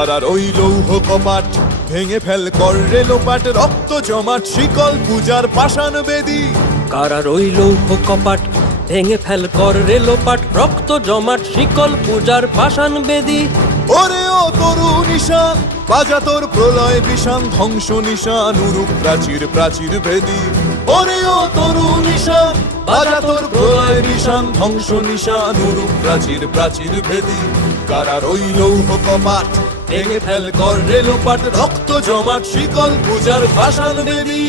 কারার ওই লৌহ কপাট ভেঙে ফেল কর রে লোপাট, রক্ত জমাট শিকল পূজার পাষাণ বেদী। কারার ওই লৌহ কপাট ভেঙে ফেল কর রে লোপাট, রক্ত জমাট শিকল পূজার পাষাণ বেদী। ওরে ও তরু নিশান বাজা তোর প্রলয় বিষান, ধ্বংস নিশান উরুপ প্রাচীর প্রাচীর ভেদী। ওরে ও তরু নিশান বাজা তোর প্রলয় বিষান, ধ্বংস নিশান উরুপ প্রাচীর প্রাচীর ভেদী। কারার ওই লৌহ কপাট ভেঙে ফেল কর রে লোপাট, রক্ত জমাট শিকল পূজার পাষাণ বেদী।